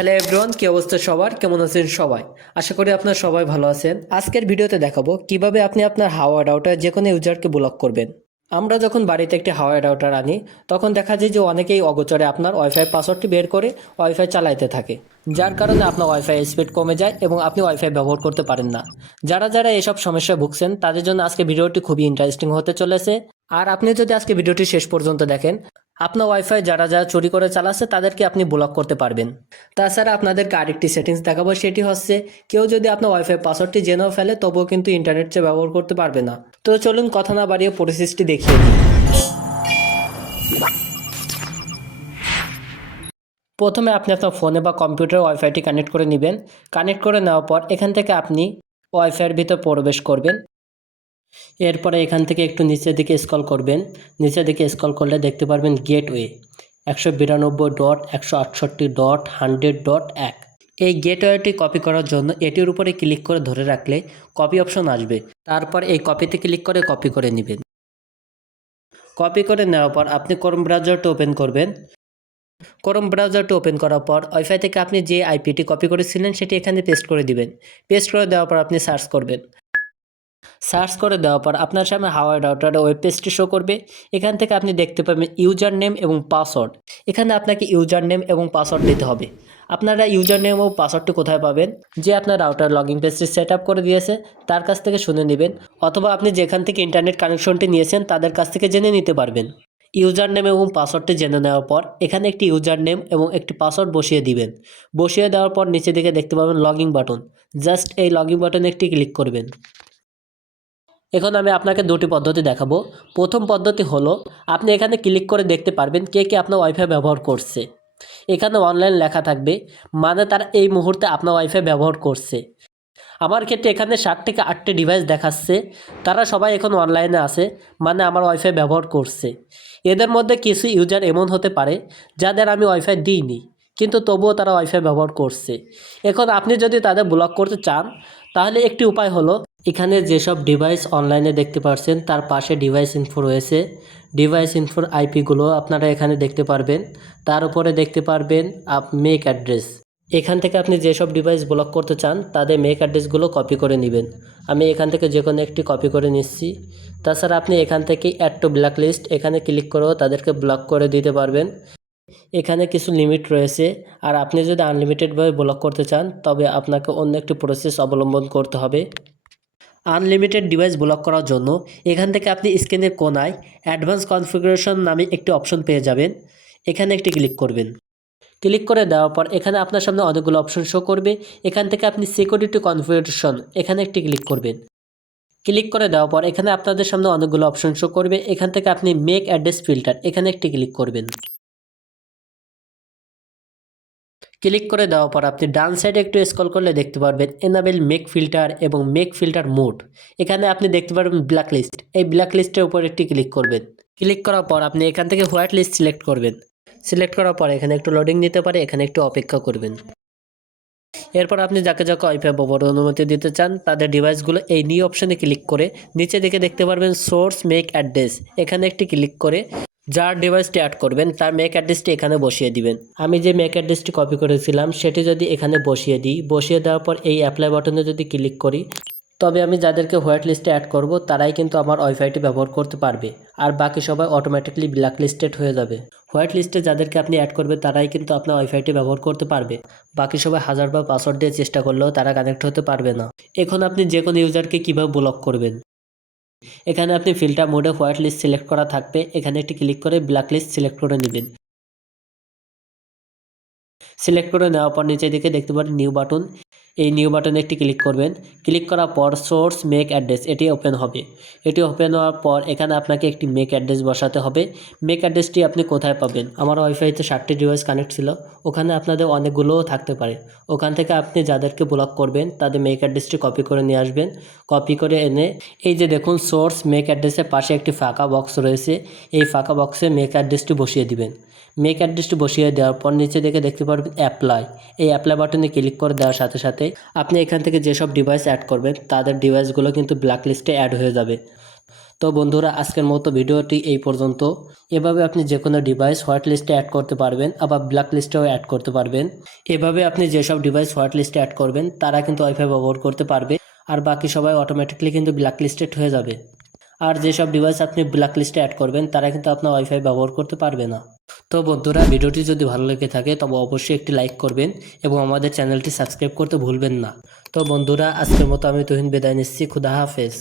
Hello everyone, কি অবস্থা সবার? কেমন আছেন সবাই? আশা করি আপনারা সবাই ভালো আছেন। আজকের ভিডিওতে দেখাবো কিভাবে আপনি আপনার হাওয়া রাউটার যে কোনো ইউজারকে ব্লক করবেন। আমরা যখন বাড়িতে একটি হাওয়া রাউটার আনি তখন দেখা যায় যে অনেকেই অগোচরে আপনার ওয়াইফাই পাসওয়ার্ডটি বের করে ওয়াইফাই চালাইতে থাকে, যার কারণে আপনার ওয়াইফাই স্পিড কমে যায় এবং আপনি ওয়াইফাই ব্যবহার করতে পারেন না। যারা যারা এসব সমস্যায় ভুগছেন তাদের জন্য আজকে ভিডিওটি খুবই ইন্টারেস্টিং হতে চলেছে। আর আপনি যদি আজকে ভিডিওটি শেষ পর্যন্ত দেখেন, আপনার ওয়াইফাই যারা যারা চুরি করে চালাচ্ছে তাদেরকে আপনি ব্লক করতে পারবেন। তাছাড়া আপনাদেরকে আরেকটি সেটিংস দেখাবো, সেটি হচ্ছে কেউ যদি আপনার ওয়াইফাই পাসওয়ার্ডটি জেনেও ফেলে তবুও কিন্তু ইন্টারনেট ব্যবহার করতে পারবে না। তো চলুন কথা না বাড়িয়ে প্রসেসটি দেখিয়ে দিই। প্রথমে আপনি আপনার ফোনে বা কম্পিউটার ওয়াইফাইটি কানেক্ট করে নেবেন। কানেক্ট করে নেওয়ার পর এখান থেকে আপনি ওয়াইফাইয়ের ভিতর প্রবেশ করবেন। এরপরে এখান থেকে একটু নিচের দিকে স্ক্রল করবেন। নিচের দিকে স্ক্রল করলে দেখতে পারবেন গেটওয়ে 192.168.100.1। এই গেটওয়েটি কপি করার জন্য এটির উপরে ক্লিক করে ধরে রাখলে কপি অপশন আসবে। তারপর এই কপিতে ক্লিক করে কপি করে নেবেন। কপি করে নেওয়ার পর আপনি ক্রোম ব্রাউজারটি ওপেন করবেন। ক্রোম ব্রাউজারটি ওপেন করার পর ওয়াইফাই থেকে আপনি যে আইপিটি কপি করেছিলেন সেটি এখানে পেস্ট করে দিবেন। পেস্ট করে দেওয়ার পর আপনি সার্চ করবেন। সার্চ করে দেওয়ার পর আপনার সামনে হাওয়া রাউটারের ওয়েব পেজটি শো করবে। এখান থেকে আপনি দেখতে পাবেন ইউজার নেম এবং পাসওয়ার্ড। এখানে আপনাকে ইউজার নেম এবং পাসওয়ার্ড দিতে হবে। আপনারা ইউজার নেম ও পাসওয়ার্ডটি কোথায় পাবেন? যে আপনার রাউটার লগইন পেজটি সেট আপ করে দিয়েছে তার কাছ থেকে শুনে নেবেন, অথবা আপনি যেখান থেকে ইন্টারনেট কানেকশনটি নিয়েছেন তাদের কাছ থেকে জেনে নিতে পারবেন। ইউজার নেম এবং পাসওয়ার্ডটি জেনে নেওয়ার পর এখানে একটি ইউজার নেম এবং একটি পাসওয়ার্ড বসিয়ে দিবেন। বসিয়ে দেওয়ার পর নিচে দিকে দেখতে পাবেন লগইন বাটন। জাস্ট এই লগইন বাটনে একটি ক্লিক করবেন। এখন আমি আপনাকে দুটি পদ্ধতি দেখাবো। প্রথম পদ্ধতি হলো আপনি এখানে ক্লিক করে দেখতে পারবেন কে কে আপনার ওয়াইফাই ব্যবহার করছে। এখানে অনলাইন লেখা থাকবে, মানে তারা এই মুহূর্তে আপনার ওয়াইফাই ব্যবহার করছে। আমার ক্ষেত্রে এখানে 7 থেকে 8টি ডিভাইস দেখাচ্ছে, তারা সবাই এখন অনলাইনে আছে, মানে আমার ওয়াইফাই ব্যবহার করছে। এদের মধ্যে কিছু ইউজার এমন হতে পারে যাদের আমি ওয়াইফাই দিইনি, কিন্তু তবুও তারা ওয়াইফাই ব্যবহার করছে। এখন আপনি যদি তাদের ব্লক করতে চান তাহলে একটি উপায় হলো, এখানে যেসব ডিভাইস অনলাইনে দেখতে পাচ্ছেন তার পাশে ডিভাইস ইনফো রয়েছে। ডিভাইস ইনফোর আইপিগুলো আপনারা এখানে দেখতে পারবেন। তার উপরে দেখতে পারবেন মেক অ্যাড্রেস। এখান থেকে আপনি যেসব ডিভাইস ব্লক করতে চান তাদের মেক অ্যাড্রেসগুলো কপি করে নেবেন। আমি এখান থেকে যে কোনো একটি কপি করে নিচ্ছি। তাছাড়া আপনি এখান থেকে অ্যাড টু ব্ল্যাক লিস্ট এখানে ক্লিক করেও তাদেরকে ব্লক করে দিতে পারবেন। এখানে কিছু লিমিট রয়েছে, আর আপনি যদি আনলিমিটেডভাবে ব্লক করতে চান তবে আপনাকে অন্য একটি প্রসেস অবলম্বন করতে হবে। আনলিমিটেড ডিভাইস ব্লক করার জন্য এখান থেকে আপনি স্ক্রিনের কোনায় অ্যাডভান্স কনফিগারেশন নামে একটি অপশন পেয়ে যাবেন। এখানে একটি ক্লিক করবেন। ক্লিক করে দেওয়ার পর এখানে আপনার সামনে অনেকগুলো অপশন শো করবে। এখান থেকে আপনি সিকিউরিটি কনফিগারেশন এখানে একটি ক্লিক করবেন। ক্লিক করে দেওয়ার পর এখানে আপনাদের সামনে অনেকগুলো অপশন শো করবে। এখান থেকে আপনি মেক অ্যাড্রেস ফিল্টার এখানে একটি ক্লিক করবেন। ক্লিক করে দেওয়ার পর আপনি ডান সাইডে একটু স্ক্রল করলে দেখতে পারবেন এনাবেল মেক ফিল্টার এবং মেক ফিল্টার মোড। এখানে আপনি দেখতে পারবেন ব্ল্যাক লিস্ট। এই ব্ল্যাক লিস্টের উপর একটি ক্লিক করবেন। ক্লিক করার পর আপনি এখান থেকে হোয়াইট লিস্ট সিলেক্ট করবেন। সিলেক্ট করার পর এখানে একটু লোডিং নিতে পারে, এখানে একটু অপেক্ষা করবেন। এরপর আপনি যাকে যাকে ওয়াইফাই ব্যবহারের অনুমতি দিতে চান তাদের ডিভাইসগুলো এই নিউ অপশনে ক্লিক করে নিচে দিকে দেখতে পারবেন সোর্স মেক অ্যাড্রেস এখানে একটি ক্লিক করে যার ডিভাইসটি অ্যাড করবেন তার মেক অ্যাড্রেসটি এখানে বসিয়ে দিবেন। আমি যে মেক অ্যাড্রেসটি কপি করেছিলাম সেটি যদি এখানে বসিয়ে দিই, বসিয়ে দেওয়ার পর এই অ্যাপ্লাই বাটনে যদি ক্লিক করি, তবে আমি যাদেরকে হোয়াইট লিস্টে অ্যাড করব তারাই কিন্তু আমার ওয়াইফাইটি ব্যবহার করতে পারবে, আর বাকি সবাই অটোমেটিকলি ব্ল্যাক লিস্টেড হয়ে যাবে। হোয়াইট লিস্টে যাদেরকে আপনি অ্যাড করবেন তারাই কিন্তু আপনার ওয়াইফাইটি ব্যবহার করতে পারবে। বাকি সবাই হাজারবার পাসওয়ার্ড দিয়ে চেষ্টা করলেও তারা কানেক্ট হতে পারবে না। এখন আপনি যে কোনো ইউজারকে কীভাবে ব্লক করবেন, এখানে আপনি ফিল্টার মোডে হোয়াইট লিস্ট সিলেক্ট করা থাকবে, এখানে একটি ক্লিক করে ব্ল্যাক লিস্ট সিলেক্ট করে নেবেন। সিলেক্ট করে নেওয়ার পর নিচের দিকে দেখতে পারেন নিউ বাটন। এই নিউ বাটনে একটি ক্লিক করবেন। ক্লিক করার পর সোর্স মেক অ্যাড্রেস এটি ওপেন হবে। এটি ওপেন হওয়ার পর এখানে আপনাকে একটি মেক অ্যাড্রেস বসাতে হবে। মেক অ্যাড্রেসটি আপনি কোথায় পাবেন? আমার ওয়াইফাইতে 7টি ডিভাইস কানেক্ট ছিল, ওখানে আপনাদের অনেকগুলোও থাকতে পারে। ওখান থেকে আপনি যাদেরকে ব্লক করবেন তাদের মেক অ্যাড্রেসটি কপি করে নিয়ে আসবেন। কপি করে এনে এই যে দেখুন সোর্স মেক অ্যাড্রেসের পাশে একটি ফাঁকা বক্স রয়েছে, এই ফাঁকা বক্সে মেক অ্যাড্রেসটি বসিয়ে দিবেন। মেক অ্যাড্রেসটি বসিয়ে দেওয়ার পর নিচে দেখে দেখতে পারবেন অ্যাপ্লাই। এই অ্যাপ্লাই বাটনে ক্লিক করে দেওয়ার সাথে সাথে আপনি এখান থেকে যেসব ডিভাইস অ্যাড করবেন তাদের ডিভাইসগুলো কিন্তু ব্ল্যাক লিস্টে অ্যাড হয়ে যাবে। তো বন্ধুরা, আজকের মতো ভিডিওটি এই পর্যন্ত। এভাবে আপনি যে কোনো ডিভাইস হোয়াইট লিস্টে অ্যাড করতে পারবেন, আবার ব্ল্যাক লিস্টেও অ্যাড করতে পারবেন। এভাবে আপনি যেসব ডিভাইস হোয়াইট লিস্টে অ্যাড করবেন তারা কিন্তু ওয়াইফাই ব্যবহার করতে পারবে, আর বাকি সবাই অটোমেটিকলি কিন্তু ব্ল্যাক লিস্টেড হয়ে যাবে। আর যেসব ডিভাইস আপনি ব্ল্যাক লিস্টে অ্যাড করবেন তারা কিন্তু আপনার ওয়াইফাই ব্যবহার করতে পারবে না। তো বন্ধুরা, ভিডিওটি যদি ভালো লেগে থাকে তবে অবশ্যই একটি লাইক করবেন এবং আমাদের চ্যানেলটি সাবস্ক্রাইব করতে ভুলবেন না। তো বন্ধুরা, আজকের মতো আমি তুহিন বিদায় নিচ্ছি। খুদা হাফেজ।